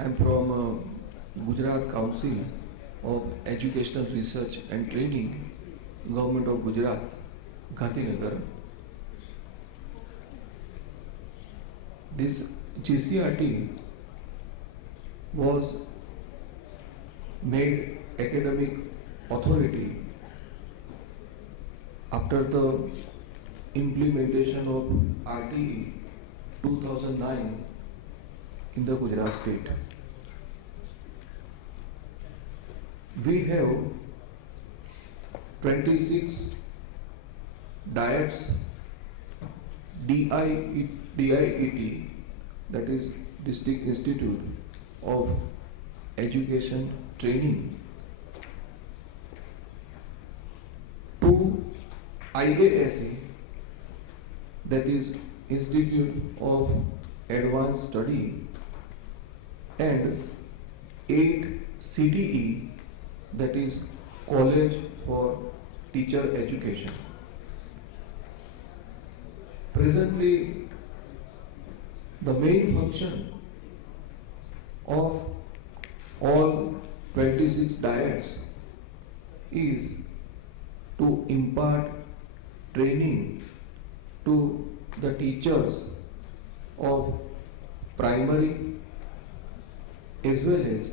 I'm from Gujarat Council of Educational Research and Training, Government of Gujarat, Gandhinagar. This GCRT was made academic authority after the implementation of RTE 2009 in the Gujarat state. We have 26 diets DIET, that is District Institute of Education Training, to IASE, that is Institute of Advanced Study, and 8 CTE, that is College for Teacher Education. Presently, the main function of all 26 diets is to impart training to the teachers of primary as well as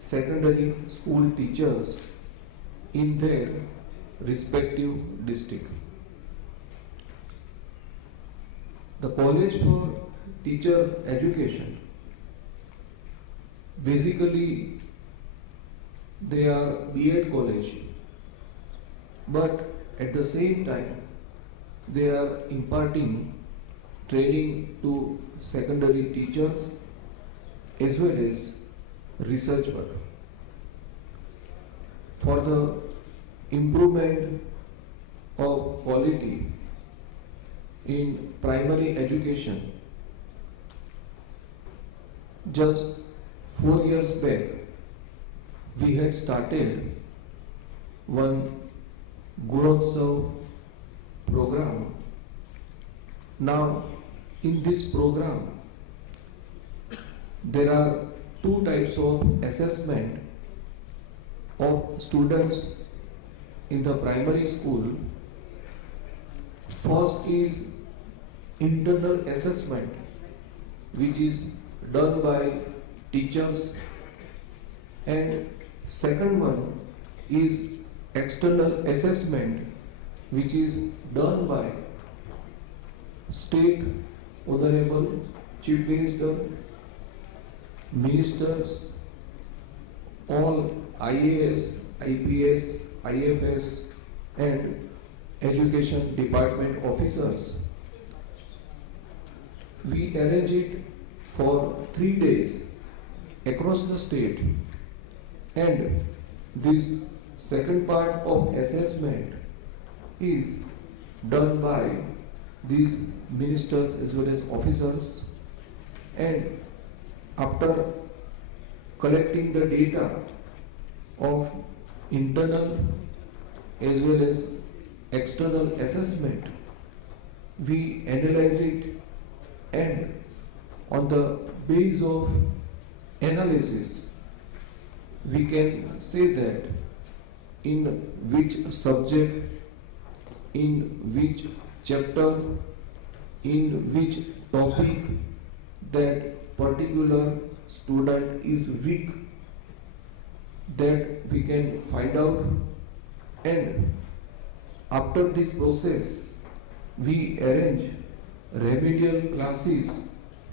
secondary school teachers in their respective district. The College for Teacher Education, basically they are B.Ed college, but at the same time they are imparting training to secondary teachers as well as research work. For the improvement of quality in primary education, just 4 years back, we had started one Gurotsav program. Now, in this program, there are two types of assessment of students in the primary school. First is internal assessment, which is done by teachers, and second one is external assessment, which is done by State Honorable Chief Minister, ministers, all IAS, IPS, IFS and education department officers. We arrange it for 3 days across the state, and this second part of assessment is done by these ministers as well as officers, and after collecting the data of internal as well as external assessment, we analyze it, and on the basis of analysis we can say that in which subject, in which chapter, in which topic that particular student is weak, that we can find out, and after this process we arrange remedial classes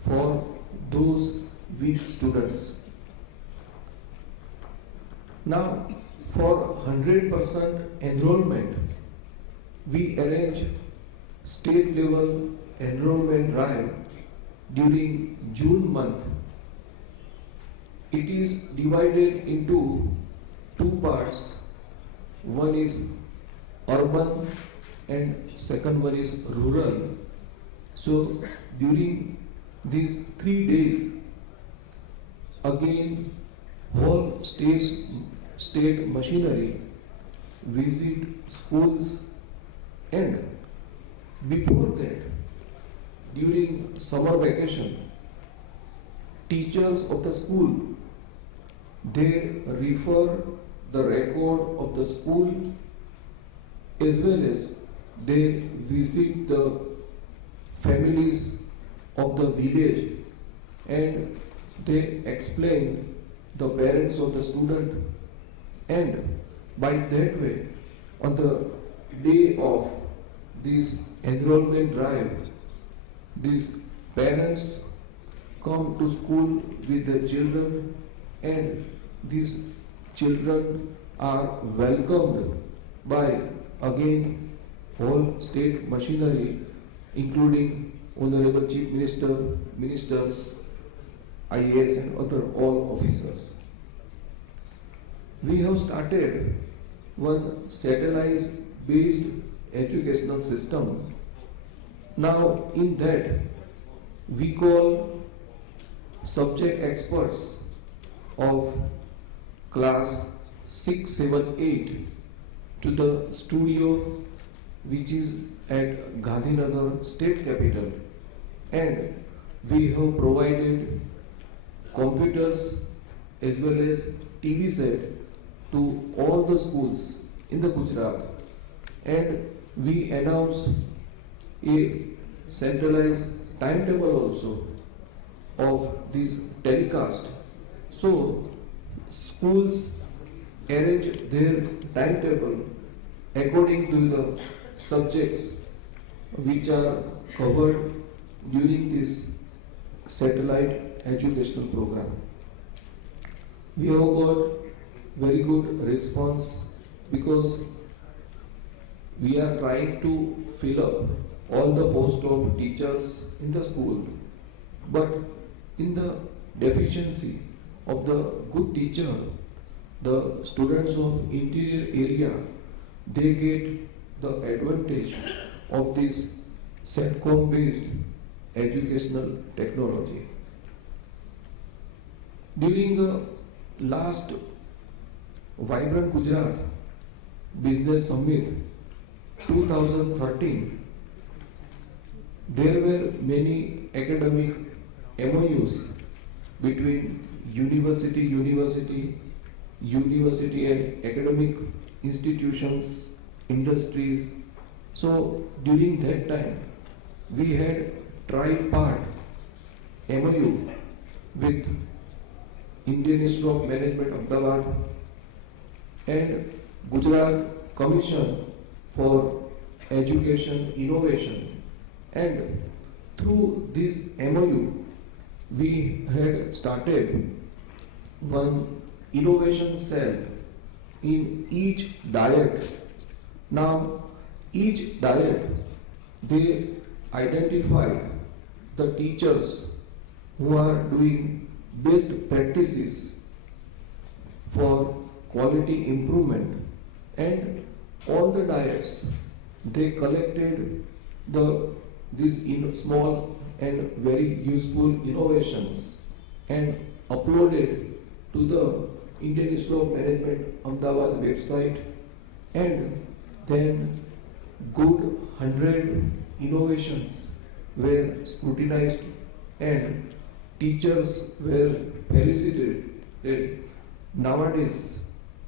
for those weak students. Now, for 100% enrollment, we arrange state level enrollment drive during June month. It is divided into two parts. One is urban and second one is rural. So during these 3 days, again whole state machinery visit schools, and before that, during summer vacation, teachers of the school, they refer the record of the school as well as they visit the families of the village and they explain the parents of the student, and by that way on the day of this enrollment drive, these parents come to school with their children and these children are welcomed by again whole state machinery including Honorable Chief Minister, ministers, IAS and other all officers. We have started one satellite based educational system. Now in that we call subject experts of class 6, 7, 8 to the studio which is at Gandhinagar state capital, and we have provided computers as well as TV set to all the schools in the Gujarat, and we announce a centralized timetable also of this telecast. So schools arrange their timetable according to the subjects which are covered during this satellite educational program. We have got very good response because we are trying to fill up all the posts of teachers in the school, but in the deficiency of the good teacher, the students of interior area, they get the advantage of this SATCOM based educational technology. During the last Vibrant Gujarat Business Summit 2013, there were many academic MOUs between university and academic institutions, industries. So during that time, we had tripart MOU with Indian Institute of Management Ahmedabad and Gujarat Commission for Education Innovation, and through this MOU we had started one innovation cell in each diet. Now each diet they identified the teachers who are doing best practices for quality improvement, and all the diets they collected these small and very useful innovations and uploaded to the Indian Institute of Management Ahmedabad website, and then good 100 innovations were scrutinized and teachers were felicitated. Nowadays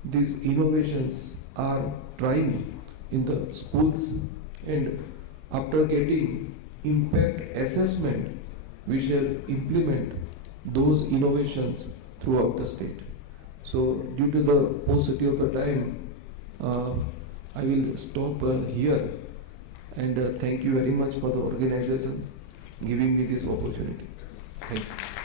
these innovations are trying in the schools, and after getting impact assessment we shall implement those innovations throughout the state. So due to the paucity of the time, I will stop here, and thank you very much for the organization giving me this opportunity. Thank you.